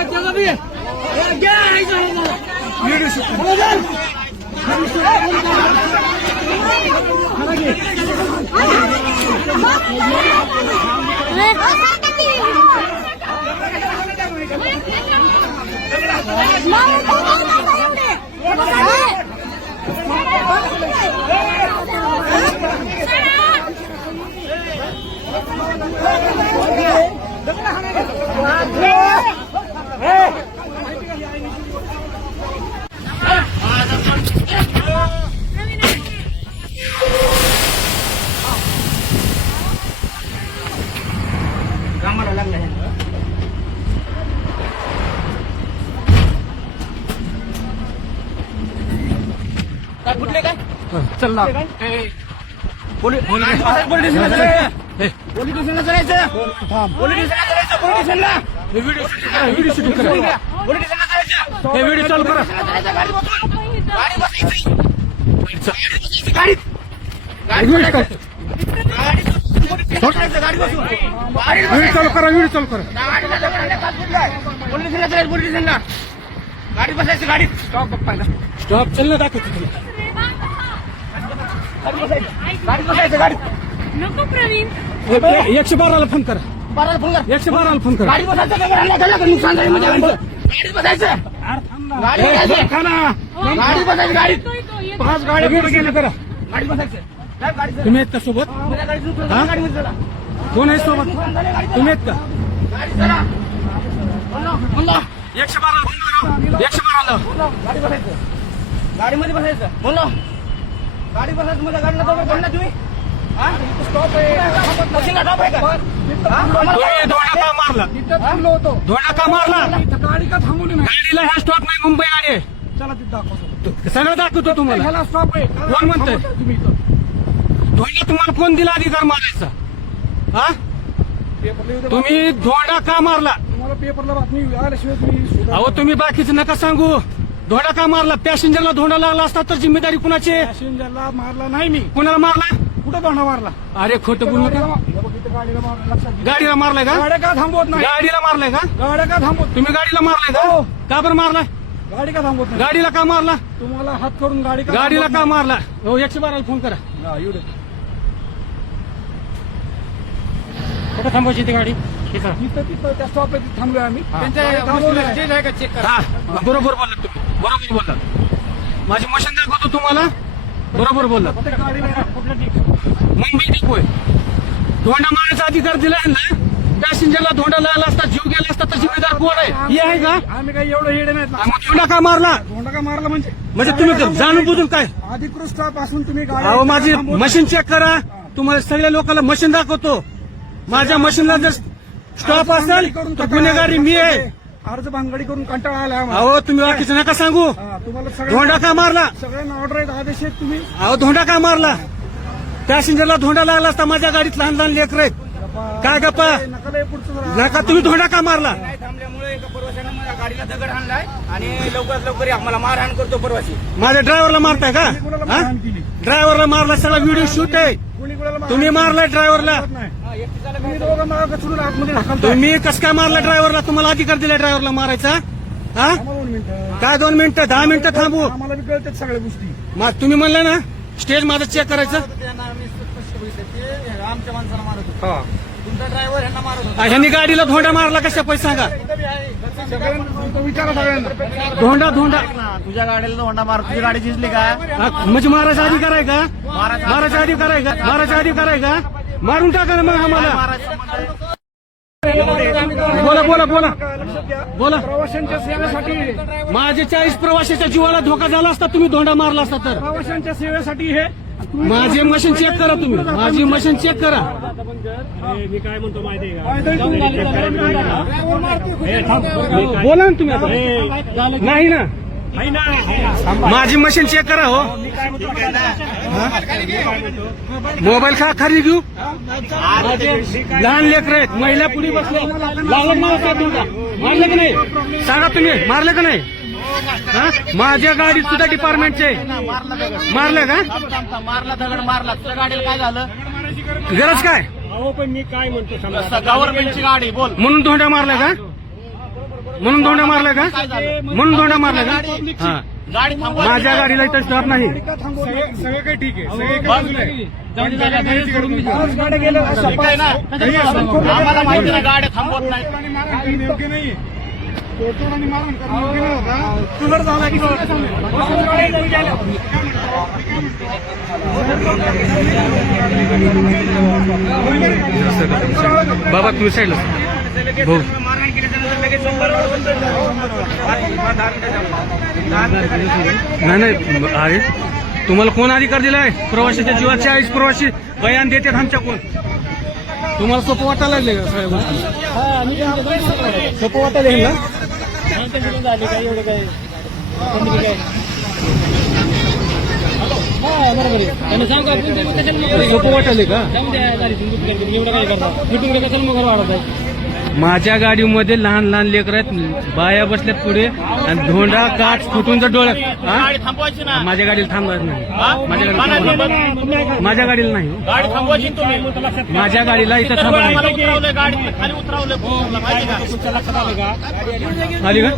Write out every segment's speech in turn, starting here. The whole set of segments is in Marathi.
चल ना पोलीस पोलीस स्टेशनला जायचं. पोलीस स्टेशनला जायचं. पोलीस स्टेशनला जायचं पोलीस स्टेशनला. व्हिडिओ शूटिंग करा पोलीस स्टेशनला जायचं. हे व्हिडिओ चालू करा. गाडी गाडी बसायची गाडीत गाडी. गाडी गाडी गाडी चालू करा व्हिडिओ चालू करा. पोलीस स्टेशनला जायचं पोलीस स्टेशनला. गाडी बसायचं गाडीत स्टॉप बघ पहिला स्टॉप चल ना दाखवतो तुला गाडी बसायचं गाडीत बसायचं गाडीत नको प्रवीण. ए- एकशे बाराला फोन करा. बाराला फोन कर. एकशे बाराला फोन करा. गाडी बसायचं नुकसान झालं म्हणजे बसायचं. गाडी बसायचं? गाडी बसायची येतो पाच गाड्या पुढे गेल्या करा गाडी बसायचं. तुम्ही आहेत का सोबत? हा? कोण आहे सोबत? तुम्ही आहेत का. एकशे बाराला फोन करा. एकशे बाराला. बोलो, गाडी बसायचं. गाडीमध्ये बसायचं. बोलो गाडी बसायचं माझ्या गाडीला बोल ना तुम्ही? स्टॉप आहे मारला? होतो. धोडा का मारला? गाडी का थांबवली नाही? गाडीला ह्या स्टॉप नाही मुंबई गाडी आहे. चला तिथं दाखवतो. सगळं दाखवतो तुम्हाला. ह्याला स्टॉप आहे. कोण म्हणतंय? तुम्ही तुम्हाला कोण दिला अधिकार मारायचा? हा. तुम्ही धोंडा का मारला? तुम्हाला पेपरला बातमी आल्याशिवाय तुम्ही अहो तुम्ही बाकीचं नका सांगू. धोंडा का मारला? पॅसेंजरला धोंडा लागला असता तर जिम्मेदारी कुणाची आहे? पॅसेंजरला मारला नाही मी. कुणाला मारला? कुठं तोंडा मारला? अरे खोटं बोलू गाडीला नका. मा- हे बघ, इथं गाडीला मारला लक्षात घे. गाडीला मारलाय का? गाड्या का थांबवत नाही? गाडीला मारलाय का? गाड्या का थांबवत तुम्ही गाडीला मारलाय हो. का का बरं मारलाय? गाडी का थांबवत नाही? गाडीला का मारला? तुम्हाला हात करून गाडी का गाडीला का? मारला? हो एकशे बाराला फोन करा. हा, येऊ दे. कुठं थांबवायची ती गाडी? तिथं तिथं त्या स्टॉप थांबलोय आम्ही. गाडी थांबवली नाही. हा बरोबर तुम्ही बरोबर बोललात. माझी मशीन दाखवतो तुम्हाला. बरोबर बोललात. मुंबई डिपो धोंडा मारायचा अधिकार दिलाय ना पॅसेंजरला धोंडा लागला असता जीव गेला असता तर जिम्मेदार कोण आहे? ही आहे का? आम्ही काही एवढं येडे नाहीत ना मग धोंडा का मारला? धोंडा का मारला म्हणजे? म्हणजे तुम्ही जाणून बुजून काय? अधिकृत स्टॉप असून तुम्ही अहो माझी मशीन चेक करा. तुम्हाला सगळ्या लोकांना मशीन दाखवतो. माझ्या मशीनला जर स्टॉप असेल तर गुन्हेगारी मी आहे. अर्ज भानगडी करून कंटाळा आला आम्हाला. अहो तुम्ही बाकीचं नका सांगू. हा, तुम्हाला धोंडा सगळ्यांना का मारला? सगळ्यांना ऑर्डर आहेत आदेश आहेत तुम्ही. अहो धोंडा का मारला? पॅसेंजरला धोंडा लागला असता माझ्या गाडीत लहान लहान लेकर आहेत. काय गप्पा? नका लय पुढचं जरा. नका तुम्ही धोंडा का मारला? नाही थांबल्यामुळे एका परवाशानं माझ्या गाडीला दगड हाणलाय आणि लवकरात लवकर आम्हाला मारहाण करतो परवाशी माझ्या ड्रायव्हरला मारताय का? कुणाला मारहाण केली? ड्रायव्हरला मारला सगळा व्हिडिओ शूट आहे. कोणी कोणाला मारहाण तुम्ही मारलाय ड्रायव्हरला. नाही. तुम्ही दोघं मागं सोडून आतमध्ये ढकलताय. तुम्ही कस काय मारला ड्रायव्हरला तुम्हाला अधिकार दिलाय ड्रायव्हरला मारायचा? हा? थांबा दोन मिनिटं. काय दोन मिनिटं? दहा मिनिटं थांबू. आम्हाला बी कळतात सगळ्या गोष्टी. मग तुम्ही म्हणलं ना स्टेज माझं चेक करायचं. आमच्या माणसाला मारत होता. तुमचा ड्रायव्हर यांना मारत होता. ह्यांनी गाडीला धोंडा मारला कशा? पैसे सांगा. सगळ्यांना विचारा सगळ्यांना. धोंडा धोंडा. तुझ्या गाडीला होंडा मार तुझी गाडी झिजली का? म्हणजे मारायचा अधिकार आहे का? मारायचा अधिकार आहे का? मारायचा अधिकार आहे का? मारून टाका ना मग आम्हाला. बोला बोला बोला. बोला. प्रवाशांच्या सेवेसाठी माझे चाळीस प्रवाशाच्या जीवाला धोका झाला असता तुम्ही धोंडा मारला असता तर. प्रवाशांच्या सेवेसाठी हे माझी मशीन चेक करा तुम्ही. माझी मशीन चेक करा. बोला ना तुम्ही नाही ना. माझी मशीन चेक करा हो. मोबाईल का खरी घेऊ. लहान लेकर आहेत महिला पुढे बसले लागलं ना का तुमचा मारले का नाही? सांगा तुम्ही मारले का नाही? हा? माझ्या गाडीत सुद्धा डिपार्टमेंटचे मारले का? मारला दगड मारला तुझ्या गाडीला काय झालं गरज काय? अहो पण मी काय म्हणतो समजा. गव्हर्नमेंटची गाडी बोल. म्हणून धोंडा मारला का? म्हणून धोंडा मारला का? म्हणून धोंडा मारला का? हा. गाडी थांबवा. माझ्या गाडीला इथं स्टॉप नाही. सगळं काही ठीक आहे. आम्हाला माहिती गाड्या थांबवत योग्य. बाबा तुम्ही साईडला भाऊ नाही नाही अरे तुम्हाला कोण अधिकार दिलाय? प्रवाशाच्या जीवाचे आईस प्रवासी बयान देतात आमच्या कोण तुम्हाला सोपं वाटायला लागले का सगळ्या गोष्टी? सोपं वाटायला लागलं ना? सोपं वाटायले का? माझ्या गाडीमध्ये लहान लहान लेकर आहेत. बाया बसल्यात पुढे आणि धोंडा काच फुटून जर डोळ्यात. हा? गाडी थांबवायची ना. माझ्या गाडीला थांबवायचं नाही. हा? माझ्या गाडीला. नाही. माझ्या गाडीला नाही. गाडी थांबवायची ना तुम्ही? माझ्या गाडीला इथं मला थांबवायचं उतरवलंय गाडी. खाली उतरवलंय भूमीला, माहिती का? आली का?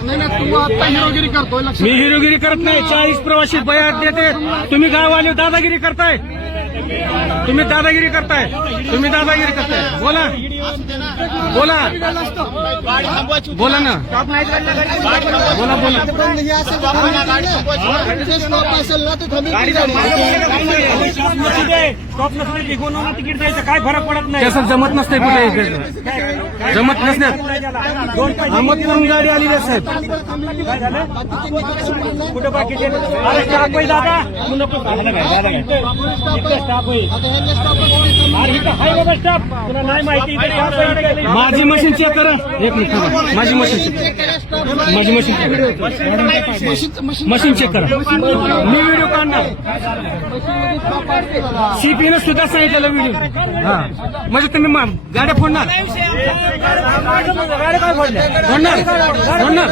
मी हिरोगिरी करत नाही. चाळीस प्रवासी बया देते. तुम्ही गाववाले दादागिरी करताय. तुम्ही दादागिरी करताय. तुम्ही दादागिरी करताय. बोला. बोला. बोला ना. बोला बोला. काय फरक पडत नाही त्याचं जमत नसते कुठे जमत नसण्यात. अहमद करून गाडी आलेली साहेब. कुठे बाकीचे अरे स्टाफ आहे दादा. स्टाफ बाबा स्टाफ नाही माहिती माझी मशीन चेक करा. एक मिनिट थांबा. माझी मशीन चेक माझी मशीन चेक मशीन चेक करा. मी व्हिडिओ काढणार. सीपीनं सुद्धा सांगितलेलं व्हिडिओ हा. म्हणजे तुम्ही मा- गाड्या फोडणार. फोडणार. फोडणार.